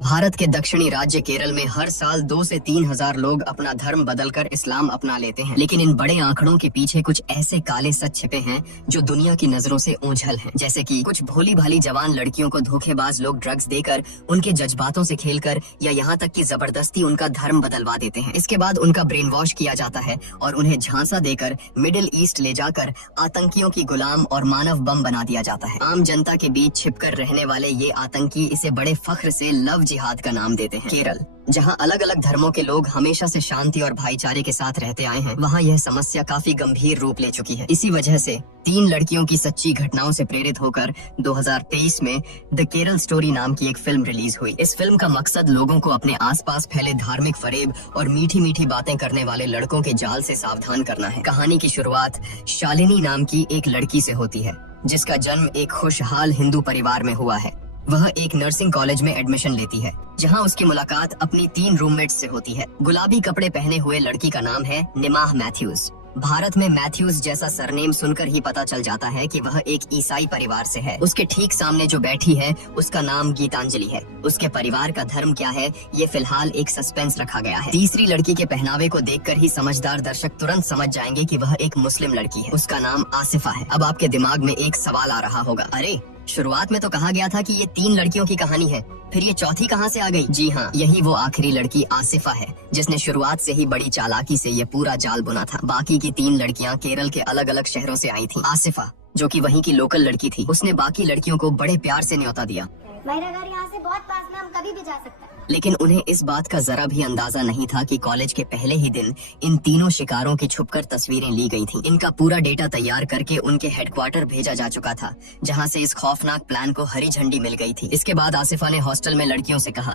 भारत के दक्षिणी राज्य केरल में हर साल 2 से 3 हजार लोग अपना धर्म बदलकर इस्लाम अपना लेते हैं। लेकिन इन बड़े आंकड़ों के पीछे कुछ ऐसे काले सच छिपे हैं जो दुनिया की नजरों से ओझल हैं। जैसे कि कुछ भोली भाली जवान लड़कियों को धोखेबाज लोग ड्रग्स देकर, उनके जज्बातों से खेलकर या यहाँ तक कि जबरदस्ती उनका धर्म बदलवा देते हैं। इसके बाद उनका ब्रेन वॉश किया जाता है और उन्हें झांसा देकर मिडिल ईस्ट ले जाकर आतंकियों की गुलाम और मानव बम बना दिया जाता है। आम जनता के बीच छिपकर रहने वाले ये आतंकी इसे बड़े फख्र से लव जिहाद का नाम देते हैं। केरल, जहां अलग अलग धर्मों के लोग हमेशा से शांति और भाईचारे के साथ रहते आए हैं, वहां यह समस्या काफी गंभीर रूप ले चुकी है। इसी वजह से 3 लड़कियों की सच्ची घटनाओं से प्रेरित होकर 2023 में द केरल स्टोरी नाम की एक फिल्म रिलीज हुई। इस फिल्म का मकसद लोगों को अपने आसपास फैले धार्मिक फरेब और मीठी मीठी बातें करने वाले लड़कों के जाल से सावधान करना है। कहानी की शुरुआत शालिनी नाम की एक लड़की से होती है, जिसका जन्म एक खुशहाल हिंदू परिवार में हुआ है। वह एक नर्सिंग कॉलेज में एडमिशन लेती है, जहां उसकी मुलाकात अपनी 3 रूममेट्स से होती है। गुलाबी कपड़े पहने हुए लड़की का नाम है निमाह मैथ्यूज। भारत में मैथ्यूज जैसा सरनेम सुनकर ही पता चल जाता है कि वह एक ईसाई परिवार से है। उसके ठीक सामने जो बैठी है, उसका नाम गीतांजलि है। उसके परिवार का धर्म क्या है, ये फिलहाल एक सस्पेंस रखा गया है। तीसरी लड़की के पहनावे को देखकर ही समझदार दर्शक तुरंत समझ जाएंगे कि वह एक मुस्लिम लड़की है। उसका नाम आसिफा है। अब आपके दिमाग में एक सवाल आ रहा होगा, अरे शुरुआत में तो कहा गया था कि ये 3 लड़कियों की कहानी है, फिर ये चौथी कहां से आ गई? जी हाँ, यही वो आखिरी लड़की आसिफा है, जिसने शुरुआत से ही बड़ी चालाकी से ये पूरा जाल बुना था। बाकी की 3 लड़कियां केरल के अलग अलग शहरों से आई थी। आसिफा, जो कि वहीं की लोकल लड़की थी, उसने बाकी लड़कियों को बड़े प्यार से न्योता दिया। मेरा घर यहाँ से बहुत पास में, हम कभी भी जा सकते हैं। लेकिन उन्हें इस बात का जरा भी अंदाजा नहीं था कि कॉलेज के पहले ही दिन इन तीनों शिकारों की छुपकर तस्वीरें ली गई थीं। इनका पूरा डेटा तैयार करके उनके हेडक्वार्टर भेजा जा चुका था, जहां से इस खौफनाक प्लान को हरी झंडी मिल गई थी। इसके बाद आसिफा ने हॉस्टल में लड़कियों से कहा,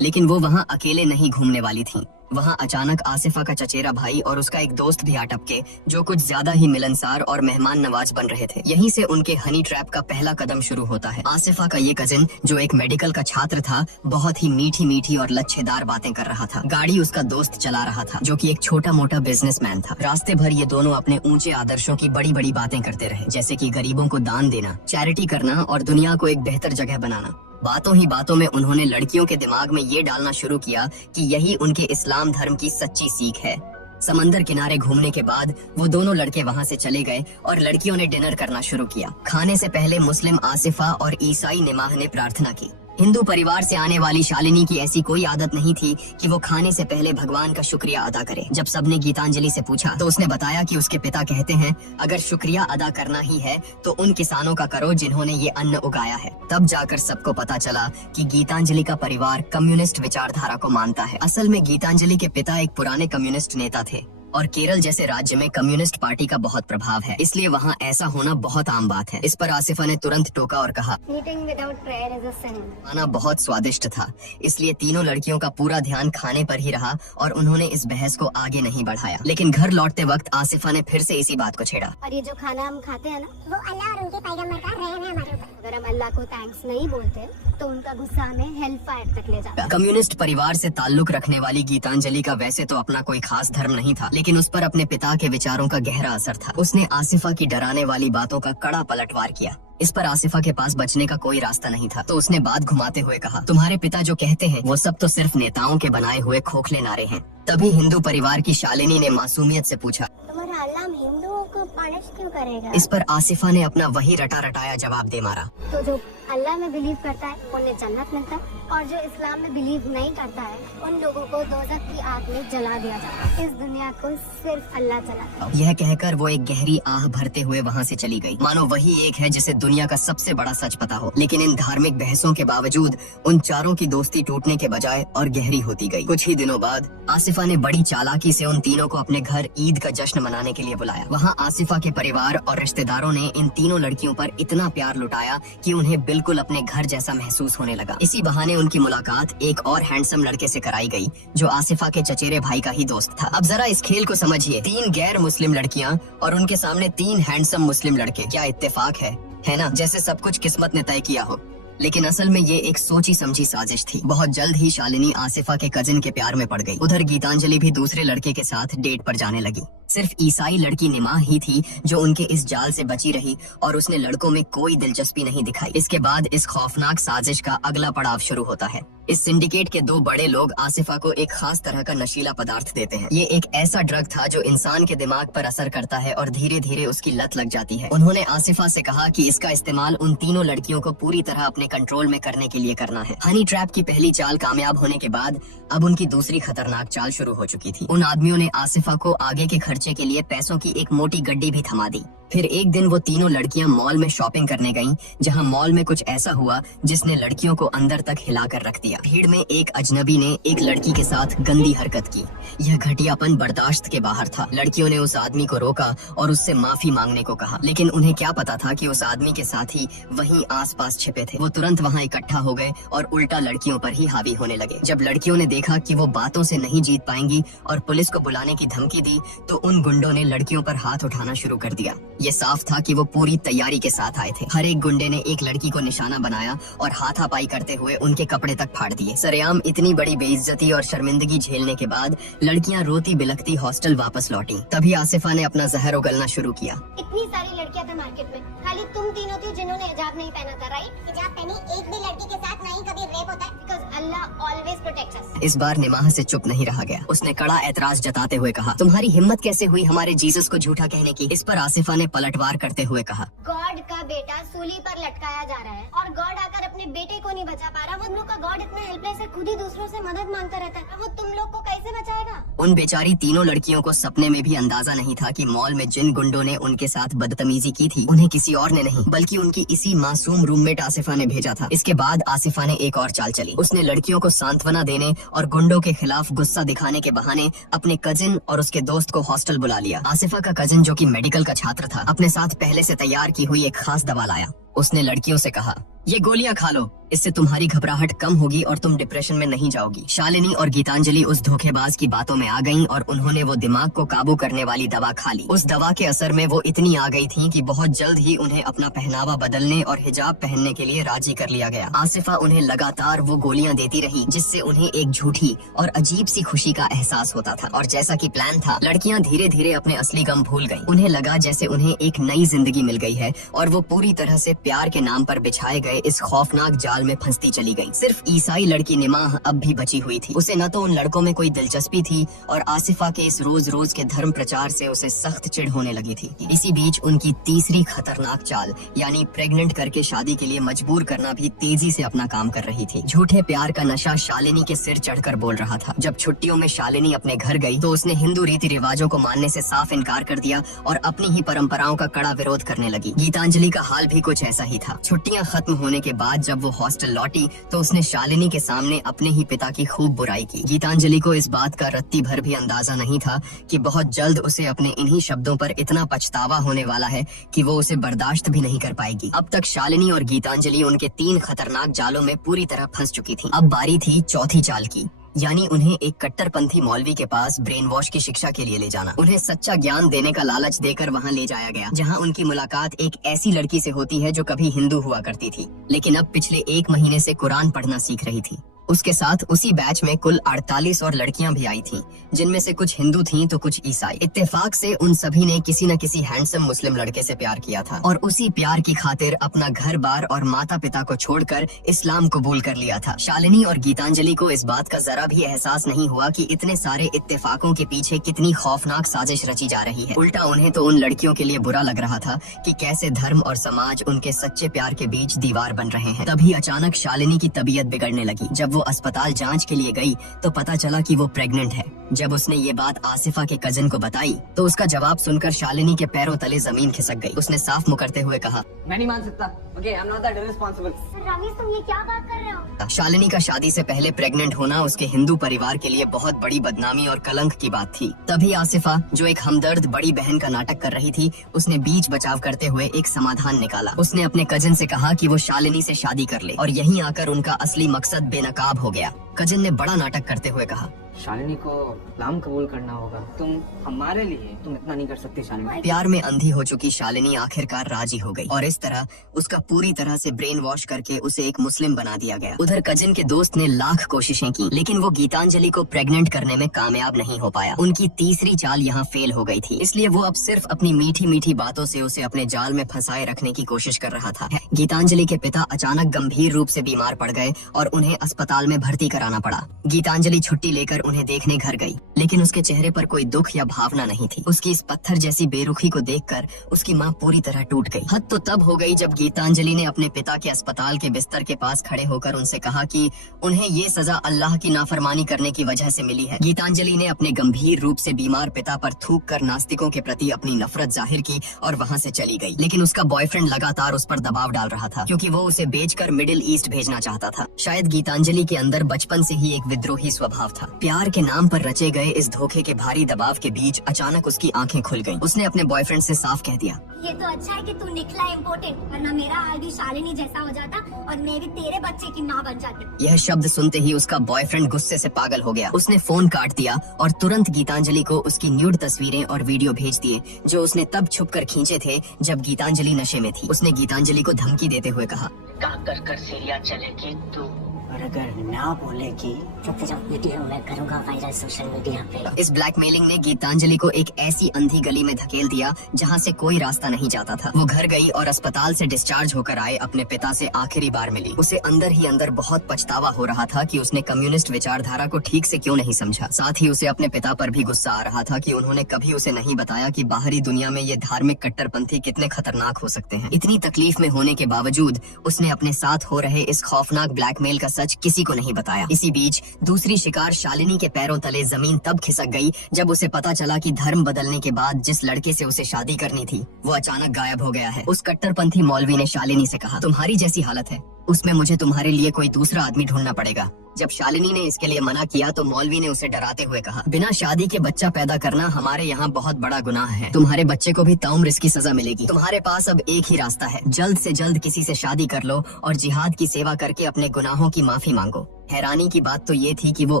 लेकिन वो वहाँ अकेले नहीं घूमने वाली थी। वहाँ अचानक आसिफा का चचेरा भाई और उसका एक दोस्त भी आ टपके, जो कुछ ज्यादा ही मिलनसार और मेहमान नवाज बन रहे थे। यहीं से उनके हनी ट्रैप का पहला कदम शुरू होता है। आसिफा का ये कजिन, जो एक मेडिकल का छात्र था, बहुत ही मीठी मीठी और लच्छेदार बातें कर रहा था। गाड़ी उसका दोस्त चला रहा था, जो कि एक छोटा मोटा बिजनेसमैन था। रास्ते भर ये दोनों अपने ऊंचे आदर्शों की बड़ी बड़ी बातें करते रहे, जैसे कि गरीबों को दान देना, चैरिटी करना और दुनिया को एक बेहतर जगह बनाना। बातों ही बातों में उन्होंने लड़कियों के दिमाग में ये डालना शुरू किया कि यही उनके इस्लाम धर्म की सच्ची सीख है। समंदर किनारे घूमने के बाद वो दोनों लड़के वहाँ से चले गए और लड़कियों ने डिनर करना शुरू किया। खाने से पहले मुस्लिम आसिफा और ईसाई निमाह ने प्रार्थना की। हिंदू परिवार से आने वाली शालिनी की ऐसी कोई आदत नहीं थी कि वो खाने से पहले भगवान का शुक्रिया अदा करे। जब सबने गीतांजलि से पूछा तो उसने बताया कि उसके पिता कहते हैं, अगर शुक्रिया अदा करना ही है तो उन किसानों का करो जिन्होंने ये अन्न उगाया है। तब जाकर सबको पता चला कि गीतांजलि का परिवार कम्युनिस्ट विचारधारा को मानता है। असल में गीतांजलि के पिता एक पुराने कम्युनिस्ट नेता थे और केरल जैसे राज्य में कम्युनिस्ट पार्टी का बहुत प्रभाव है, इसलिए वहाँ ऐसा होना बहुत आम बात है। इस पर आसिफा ने तुरंत टोका और कहा, Eating without prayer is a sin. खाना बहुत स्वादिष्ट था, इसलिए तीनों लड़कियों का पूरा ध्यान खाने पर ही रहा और उन्होंने इस बहस को आगे नहीं बढ़ाया। लेकिन घर लौटते वक्त आसिफा ने फिर से इसी बात को छेड़ा। और ये जो खाना हम खाते हैं ना, वो अल्लाह और उनके पैगंबर का रहम है हमारे ऊपर। अगर हम अल्लाह को थैंक्स नहीं बोलते तो उनका गुस्सा हमें हेल फायर तक ले जाता है। कम्युनिस्ट परिवार से ताल्लुक रखने वाली गीतांजलि का वैसे तो अपना कोई खास धर्म नहीं था, लेकिन उस पर अपने पिता के विचारों का गहरा असर था। उसने आसिफा की डराने वाली बातों का कड़ा पलटवार किया। इस पर आसिफा के पास बचने का कोई रास्ता नहीं था, तो उसने बात घुमाते हुए कहा, तुम्हारे पिता जो कहते हैं वो सब तो सिर्फ नेताओं के बनाए हुए खोखले नारे हैं। तभी हिंदू परिवार की शालिनी ने मासूमियत से पूछा, तुम्हारा अल्लाह हिंदुओं को पनिश क्यों करेगा? इस पर आसिफा ने अपना वही रटा रटाया जवाब दे मारा। तो जो अल्लाह में बिलीव करता है उन्हें जन्नत मिलता है, और जो इस्लाम में बिलीव नहीं करता है उन लोगों को दोज़ख की आग में जला दिया जाता है। इस दुनिया को सिर्फ अल्लाह चलाता है। यह कहकर वो एक गहरी आह भरते हुए वहाँ से चली गई, मानो वही एक है जिसे दुनिया का सबसे बड़ा सच पता हो। लेकिन इन धार्मिक बहसों के बावजूद उन चारों की दोस्ती टूटने के बजाय और गहरी होती गई। कुछ ही दिनों बाद आसिफा ने बड़ी चालाकी से उन तीनों को अपने घर ईद का जश्न मनाने के लिए बुलाया। वहाँ आसिफा के परिवार और रिश्तेदारों ने इन तीनों लड़कियों पर इतना प्यार लुटाया कि उन्हें बिल्कुल अपने घर जैसा महसूस होने लगा। इसी बहाने उनकी मुलाकात एक और हैंडसम लड़के से कराई गई, जो आसिफा के चचेरे भाई का ही दोस्त था। अब जरा इस खेल को समझिए, 3 गैर मुस्लिम लड़कियां और उनके सामने 3 हैंडसम मुस्लिम लड़के। क्या इत्तेफाक है ना? जैसे सब कुछ किस्मत ने तय किया हो। लेकिन असल में ये एक सोची समझी साजिश थी। बहुत जल्द ही शालिनी आसिफा के कजिन के प्यार में पड़ गई। उधर गीतांजलि भी दूसरे लड़के के साथ डेट पर जाने लगी। सिर्फ ईसाई लड़की निमाह ही थी जो उनके इस जाल से बची रही और उसने लड़कों में कोई दिलचस्पी नहीं दिखाई। इसके बाद इस खौफनाक साजिश का अगला पड़ाव शुरू होता है। इस सिंडिकेट के दो बड़े लोग आसिफा को एक खास तरह का नशीला पदार्थ देते हैं। ये एक ऐसा ड्रग था जो इंसान के दिमाग पर असर करता है और धीरे धीरे उसकी लत लग जाती है। उन्होंने आसिफा से कहा कि इसका इस्तेमाल उन तीनों लड़कियों को पूरी तरह अपने कंट्रोल में करने के लिए करना है। हनी ट्रैप की पहली चाल कामयाब होने के बाद अब उनकी दूसरी खतरनाक चाल शुरू हो चुकी थी। उन आदमियों ने आसिफा को आगे के खर्चे के लिए पैसों की एक मोटी गड्डी भी थमा दी। फिर एक दिन वो तीनों लड़कियां मॉल में शॉपिंग करने गईं, जहां मॉल में कुछ ऐसा हुआ जिसने लड़कियों को अंदर तक हिलाकर रख दिया। भीड़ में एक अजनबी ने एक लड़की के साथ गंदी हरकत की। यह घटियापन बर्दाश्त के बाहर था। लड़कियों ने उस आदमी को रोका और उससे माफी मांगने को कहा, लेकिन उन्हें क्या पता था कि उस आदमी के साथी वहीं आसपास छिपे थे। वो तुरंत वहां इकट्ठा हो गए और उल्टा लड़कियों पर ही हावी होने लगे। जब लड़कियों ने देखा कि वो बातों से नहीं जीत पाएंगी और पुलिस को बुलाने की धमकी दी, तो उन गुंडों ने लड़कियों पर हाथ उठाना शुरू कर दिया। ये साफ था कि वो पूरी तैयारी के साथ आए थे। हर एक गुंडे ने एक लड़की को निशाना बनाया और हाथापाई करते हुए उनके कपड़े तक फाड़ दिए। सरेआम इतनी बड़ी बेइज्जती और शर्मिंदगी झेलने के बाद लड़कियां रोती बिलखती हॉस्टल वापस लौटी। तभी आसिफा ने अपना जहर उगलना शुरू किया। इतनी सारी लड़कियां थे मार्केट में, खाली तुम तीनों थी जिन्होंने हिजाब नहीं पहना था, राइट? हिजाब पहनी एक भी लड़की के साथ नहीं कभी रेप होता है। Because Allah always protects us. इस बार निमाह से चुप नहीं रहा गया। उसने कड़ा ऐतराज जताते हुए कहा, तुम्हारी हिम्मत कैसे हुई हमारे जीसस को झूठा कहने की? इस पर आसिफा ने पलटवार करते हुए कहा, गॉड का बेटा सूली पर लटकाया जा रहा है और गॉड आकर अपने बेटे को नहीं बचा पा रहा। वो तुम लोग का गॉड इतना हेल्पलेस है, खुद ही दूसरों से मदद मांगता रहता है। वो तुम लोग को कैसे बचाएगा? उन बेचारी तीनों लड़कियों को सपने में भी अंदाजा नहीं था कि मॉल में जिन गुंडों ने उनके साथ बदतमीजी की थी, उन्हें किसी और ने नहीं बल्कि उनकी इसी मासूम रूममेट आसिफा ने भेजा था। इसके बाद आसिफा ने एक और चाल चली। उसने लड़कियों को सांत्वना देने और गुंडों के खिलाफ गुस्सा दिखाने के बहाने अपने कजिन और उसके दोस्त को हॉस्टल बुला लिया। आसिफा का कजिन, जो कि मेडिकल का छात्र था, अपने साथ पहले से तैयार की हुई एक खास दवा लाया। उसने लड़कियों से कहा, ये गोलियां खा लो, इससे तुम्हारी घबराहट कम होगी और तुम डिप्रेशन में नहीं जाओगी। शालिनी और गीतांजलि उस धोखेबाज की बातों में आ गईं और उन्होंने वो दिमाग को काबू करने वाली दवा खा ली। उस दवा के असर में वो इतनी आ गई थीं कि बहुत जल्द ही उन्हें अपना पहनावा बदलने और हिजाब पहनने के लिए राजी कर लिया गया। आसिफा उन्हें लगातार वो गोलियां देती रही, जिससे उन्हें एक झूठी और अजीब सी खुशी का एहसास होता था। और जैसा कि प्लान था, लड़कियां धीरे धीरे अपने असली गम भूल गईं। उन्हें लगा जैसे उन्हें एक नई जिंदगी मिल गई है और वो पूरी तरह से प्यार के नाम पर बिछाए गए इस खौफनाक जाल में फंसती चली गई। सिर्फ ईसाई लड़की निमाह अब भी बची हुई थी। उसे न तो उन लड़कों में कोई दिलचस्पी थी और आसिफा के इस रोज रोज के धर्म प्रचार से उसे सख्त चिढ़ होने लगी थी। इसी बीच उनकी तीसरी खतरनाक चाल, यानी प्रेग्नेंट करके शादी के लिए मजबूर करना, भी तेजी से अपना काम कर रही थी। झूठे प्यार का नशा शालिनी के सिर चढ़कर बोल रहा था। जब छुट्टियों में शालिनी अपने घर गई तो उसने हिंदू रीति रिवाजों को मानने से साफ इनकार कर दिया और अपनी ही परंपराओं का कड़ा विरोध करने लगी। गीतांजलि का हाल भी कुछ ऐसा ही था। छुट्टियां खत्म होने के बाद जब वो हॉस्टल लौटी तो उसने शालिनी के सामने अपने ही पिता की खूब बुराई की। गीतांजलि को इस बात का रत्ती भर भी अंदाजा नहीं था कि बहुत जल्द उसे अपने इन्हीं शब्दों पर इतना पछतावा होने वाला है कि वो उसे बर्दाश्त भी नहीं कर पाएगी। अब तक शालिनी और गीतांजलि उनके 3 खतरनाक जालों में पूरी तरह फंस चुकी थी। अब बारी थी चौथी चाल की, यानी उन्हें एक कट्टरपंथी मौलवी के पास ब्रेन वॉश की शिक्षा के लिए ले जाना। उन्हें सच्चा ज्ञान देने का लालच देकर वहां ले जाया गया, जहां उनकी मुलाकात एक ऐसी लड़की से होती है जो कभी हिंदू हुआ करती थी, लेकिन अब पिछले 1 महीने से कुरान पढ़ना सीख रही थी। उसके साथ उसी बैच में कुल 48 और लड़कियां भी आई थीं, जिनमें से कुछ हिंदू थीं तो कुछ ईसाई। इत्तेफाक से उन सभी ने किसी न किसी हैंडसम मुस्लिम लड़के से प्यार किया था और उसी प्यार की खातिर अपना घर बार और माता पिता को छोड़कर इस्लाम कबूल कर लिया था। शालिनी और गीतांजलि को इस बात का जरा भी एहसास नहीं हुआ कि इतने सारे इत्तेफाकों के पीछे कितनी खौफनाक साजिश रची जा रही है। उल्टा उन्हें तो उन लड़कियों के लिए बुरा लग रहा था कि कैसे धर्म और समाज उनके सच्चे प्यार के बीच दीवार बन रहे हैं। तभी अचानक शालिनी की तबीयत बिगड़ने लगी। जब वो अस्पताल जांच के लिए गई तो पता चला कि वो प्रेग्नेंट है। जब उसने ये बात आसिफा के कजिन को बताई तो उसका जवाब सुनकर शालिनी के पैरों तले जमीन खिसक गई। उसने साफ मुकरते हुए कहा, मैं नहीं मान सकता। Okay, I'm not that irresponsible. Ravish, तुम ये क्या बात कर रहे हो? शालिनी का शादी से पहले प्रेग्नेंट होना उसके हिंदू परिवार के लिए बहुत बड़ी बदनामी और कलंक की बात थी। तभी आसिफा, जो एक हमदर्द बड़ी बहन का नाटक कर रही थी, उसने बीच बचाव करते हुए एक समाधान निकाला। उसने अपने कजिन से कहा कि वो शालिनी से शादी कर ले और यहीं आकर उनका असली मकसद बेनकाब हो गया। कजिन ने बड़ा नाटक करते हुए कहा, शालिनी को इस्लाम कबूल करना होगा। तुम हमारे लिए तुम इतना नहीं कर सकती शालिनी। प्यार में अंधी हो चुकी शालिनी आखिरकार राजी हो गई और इस तरह उसका पूरी तरह से ब्रेन वॉश करके उसे एक मुस्लिम बना दिया गया। उधर कजिन के दोस्त ने लाख कोशिशें की लेकिन वो गीतांजलि को प्रेग्नेंट करने में कामयाब नहीं हो पाया। उनकी तीसरी चाल यहाँ फेल हो गई थी, इसलिए वो अब सिर्फ अपनी मीठी मीठी बातों से उसे अपने जाल में फंसाए रखने की कोशिश कर रहा था। गीतांजलि के पिता अचानक गंभीर रूप से बीमार पड़ गए और उन्हें अस्पताल में भर्ती कराना पड़ा। गीतांजलि छुट्टी लेकर उन्हें देखने घर गई लेकिन उसके चेहरे पर कोई दुख या भावना नहीं थी। उसकी इस पत्थर जैसी बेरुखी को देखकर उसकी माँ पूरी तरह टूट गई। हद तो तब हो गई जब गीतांजलि ने अपने पिता के अस्पताल के बिस्तर के पास खड़े होकर उनसे कहा कि उन्हें ये सजा अल्लाह की नाफरमानी करने की वजह से मिली है। गीतांजलि ने अपने गंभीर रूप से बीमार पिता पर थूक कर नास्तिकों के प्रति अपनी नफरत जाहिर की और वहाँ से चली गई। लेकिन उसका बॉयफ्रेंड लगातार उस पर दबाव डाल रहा था क्योंकि वो उसे बेचकर मिडिल ईस्ट भेजना चाहता था। शायद गीतांजलि के अंदर बचपन से ही एक विद्रोही स्वभाव था। प्यार के नाम पर रचे गए इस धोखे के भारी दबाव के बीच अचानक उसकी आंखें खुल गईं। उसने अपने बॉयफ्रेंड से साफ कह दिया, ये तो अच्छा है कि तू निकला इम्पोर्टेंट, वरना मेरा हाल भी शालिनी जैसा हो जाता और मैं भी तेरे बच्चे की माँ बन जाती। यह शब्द सुनते ही उसका बॉयफ्रेंड गुस्से से पागल हो गया। उसने फोन काट दिया और तुरंत गीतांजलि को उसकी न्यूड तस्वीरें और वीडियो भेज दिए जो उसने तब छुपकर खींचे थे जब गीतांजलि नशे में थी। उसने गीतांजलि को धमकी देते हुए कहा, कर कर सीरिया चलेगी तू, और अगर ना बोलेगी तो फिर वीडियो मैं करूँगा वायरल सोशल मीडिया पे। इस ब्लैकमेलिंग ने गीतांजलि को एक ऐसी अंधी गली में धकेल दिया जहां से कोई रास्ता नहीं जाता था। वो घर गई और अस्पताल से डिस्चार्ज होकर आए अपने पिता से आखिरी बार मिली। उसे अंदर ही अंदर बहुत पछतावा हो रहा था कि उसने कम्युनिस्ट विचारधारा को ठीक से क्यों नहीं समझा। साथ ही उसे अपने पिता पर भी गुस्सा आ रहा था कि उन्होंने कभी उसे नहीं बताया कि बाहरी दुनिया में ये धार्मिक कट्टरपंथी कितने खतरनाक हो सकते हैं। इतनी तकलीफ में होने के बावजूद उसने अपने साथ हो रहे इस खौफनाक ब्लैकमेल का सच किसी को नहीं बताया। इसी बीच दूसरी शिकार शालिनी के पैरों तले जमीन तब खिसक गई जब उसे पता चला कि धर्म बदलने के बाद जिस लड़के से उसे शादी करनी थी वो अचानक गायब हो गया है। उस कट्टरपंथी मौलवी ने शालिनी से कहा, तुम्हारी जैसी हालत है उसमें मुझे तुम्हारे लिए कोई दूसरा आदमी ढूंढना पड़ेगा। जब शालिनी ने इसके लिए मना किया तो मौलवी ने उसे डराते हुए कहा, बिना शादी के बच्चा पैदा करना हमारे यहाँ बहुत बड़ा गुनाह है। तुम्हारे बच्चे को भी तौम्र इसकी सजा मिलेगी। तुम्हारे पास अब एक ही रास्ता है, जल्द से जल्द किसी से शादी कर लो और जिहाद की सेवा करके अपने गुनाहों की माफी मांगो। हैरानी की बात तो ये थी कि वो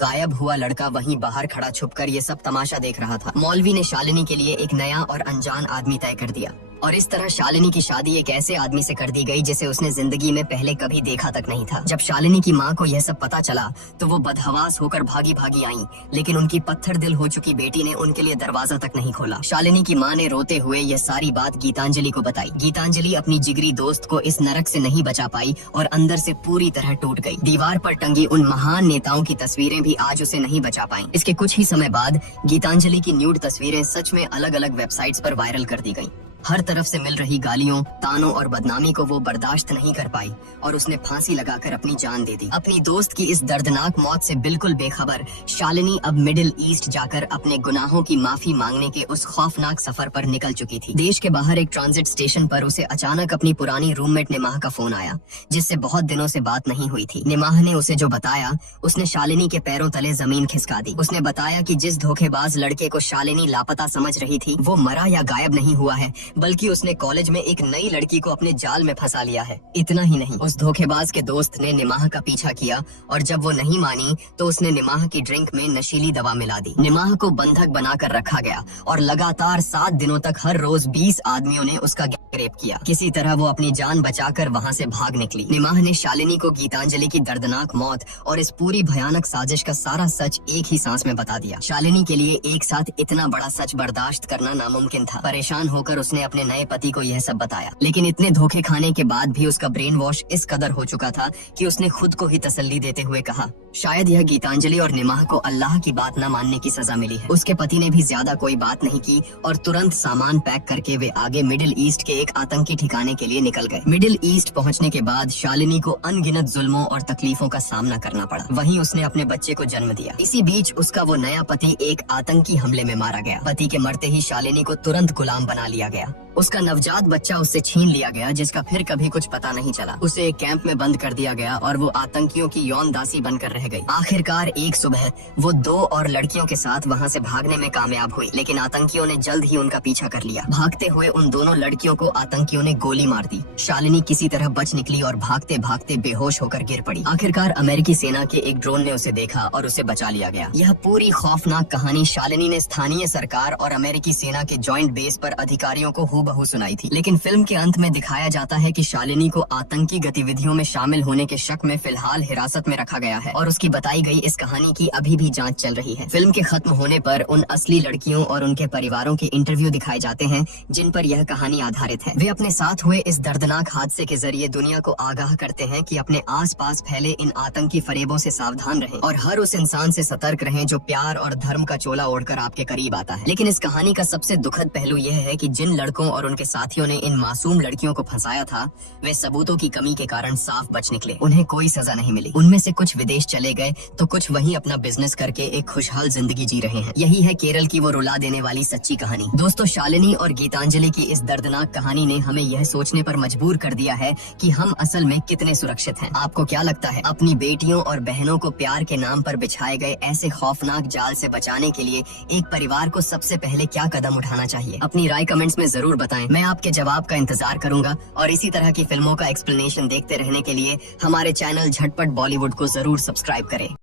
गायब हुआ लड़का वहीं बाहर खड़ा छुपकर ये सब तमाशा देख रहा था। मौलवी ने शालिनी के लिए एक नया और अनजान आदमी तय कर दिया और इस तरह शालिनी की शादी एक ऐसे आदमी से कर दी गई जिसे उसने जिंदगी में पहले कभी देखा तक नहीं था। जब शालिनी की माँ को यह सब पता चला तो वो बदहवास होकर भागी भागी आई, लेकिन उनकी पत्थर दिल हो चुकी बेटी ने उनके लिए दरवाजा तक नहीं खोला। शालिनी की माँ ने रोते हुए यह सारी बात गीतांजलि को बताई। गीतांजलि अपनी जिगरी दोस्त को इस नरक से नहीं बचा पाई और अंदर से पूरी तरह टूट गई। दीवार पर टंगी उन महान नेताओं की तस्वीरें भी आज उसे नहीं बचा पाई। इसके कुछ ही समय बाद गीतांजलि की न्यूड तस्वीरें सच में अलग अलग वेबसाइट्स पर वायरल कर दी गयी। हर तरफ से मिल रही गालियों, तानों और बदनामी को वो बर्दाश्त नहीं कर पाई और उसने फांसी लगाकर अपनी जान दे दी। अपनी दोस्त की इस दर्दनाक मौत से बिल्कुल बेखबर शालिनी अब मिडिल ईस्ट जाकर अपने गुनाहों की माफी मांगने के उस खौफनाक सफर पर निकल चुकी थी। देश के बाहर एक ट्रांजिट स्टेशन पर उसे अचानक अपनी पुरानी रूममेट निमाह का फोन आया, जिससे बहुत दिनों से बात नहीं हुई थी। निमाह ने उसे जो बताया उसने शालिनी के पैरों तले जमीन खिसका दी। उसने बताया कि जिस धोखेबाज लड़के को शालिनी लापता समझ रही थी वो मरा या गायब नहीं हुआ है, बल्कि उसने कॉलेज में एक नई लड़की को अपने जाल में फंसा लिया है। इतना ही नहीं, उस धोखेबाज के दोस्त ने निमाह का पीछा किया और जब वो नहीं मानी तो उसने निमाह की ड्रिंक में नशीली दवा मिला दी। निमाह को बंधक बनाकर रखा गया और लगातार 7 दिनों तक हर रोज 20 आदमियों ने उसका रेप किया। किसी तरह वो अपनी जान बचाकर वहाँ से भाग निकली। निमाह ने शालिनी को गीतांजलि की दर्दनाक मौत और इस पूरी भयानक साजिश का सारा सच एक ही सांस में बता दिया। शालिनी के लिए एक साथ इतना बड़ा सच बर्दाश्त करना नामुमकिन था। परेशान होकर उसने अपने नए पति को यह सब बताया, लेकिन इतने धोखे खाने के बाद भी उसका ब्रेन वॉश इस कदर हो चुका था कि उसने खुद को ही तसल्ली देते हुए कहा, शायद यह गीतांजलि और निमाह को अल्लाह की बात न मानने की सजा मिली है। उसके पति ने भी ज्यादा कोई बात नहीं की और तुरंत सामान पैक करके वे आगे मिडिल ईस्ट के एक आतंकी ठिकाने के लिए निकल गए। मिडिल ईस्ट पहुंचने के बाद शालिनी को अनगिनत जुल्मों और तकलीफों का सामना करना पड़ा। वहीं उसने अपने बच्चे को जन्म दिया। इसी बीच उसका वो नया पति एक आतंकी हमले में मारा गया। पति के मरते ही शालिनी को तुरंत गुलाम बना लिया गया। उसका नवजात बच्चा उससे छीन लिया गया, जिसका फिर कभी कुछ पता नहीं चला। उसे एक कैंप में बंद कर दिया गया और वो आतंकियों की यौन दासी बनकर रह गई। आखिरकार एक सुबह वो 2 और लड़कियों के साथ वहाँ से भागने में कामयाब हुई, लेकिन आतंकियों ने जल्द ही उनका पीछा कर लिया। भागते हुए उन दोनों लड़कियों को आतंकियों ने गोली मार दी। शालिनी किसी तरह बच निकली और भागते भागते बेहोश होकर गिर पड़ी। आखिरकार अमेरिकी सेना के एक ड्रोन ने उसे देखा और उसे बचा लिया गया। यह पूरी खौफनाक कहानी शालिनी ने स्थानीय सरकार और अमेरिकी सेना के जॉइंट बेस पर अधिकारियों को हूबहू सुनाई थी। लेकिन फिल्म के अंत में दिखाया जाता है कि शालिनी को आतंकी गतिविधियों में शामिल होने के शक में फिलहाल हिरासत में रखा गया है और उसकी बताई गई इस कहानी की अभी भी जांच चल रही है। फिल्म के खत्म होने पर उन असली लड़कियों और उनके परिवारों के इंटरव्यू दिखाए जाते हैं जिन पर यह कहानी आधारित है। वे अपने साथ हुए इस दर्दनाक हादसे के जरिए दुनिया को आगाह करते हैं कि अपने आसपास फैले इन आतंकी फरेबों से सावधान रहें और हर उस इंसान से सतर्क रहें जो प्यार और धर्म का चोला ओढ़कर आपके करीब आता है। लेकिन इस कहानी का सबसे दुखद पहलू यह है कि जिन लड़कों और उनके साथियों ने इन मासूम लड़कियों को फंसाया था, वे सबूतों की कमी के कारण साफ बच निकले। उन्हें कोई सजा नहीं मिली। उनमें से कुछ विदेश चले गए तो कुछ वहीं अपना बिजनेस करके एक खुशहाल जिंदगी जी रहे हैं। यही है केरल की वो रुला देने वाली सच्ची कहानी। दोस्तों, शालिनी और गीतांजलि की इस दर्दनाक कहानी ने हमें यह सोचने पर मजबूर कर दिया है कि हम असल में कितने सुरक्षित हैं। आपको क्या लगता है, अपनी बेटियों और बहनों को प्यार के नाम पर बिछाए गए ऐसे खौफनाक जाल से बचाने के लिए एक परिवार को सबसे पहले क्या कदम उठाना चाहिए? अपनी राय कमेंट्स में जरूर बताएं। मैं आपके जवाब का इंतजार करूंगा और इसी तरह की फिल्मों का एक्सप्लेनेशन देखते रहने के लिए हमारे चैनल झटपट बॉलीवुड को जरूर सब्सक्राइब करें।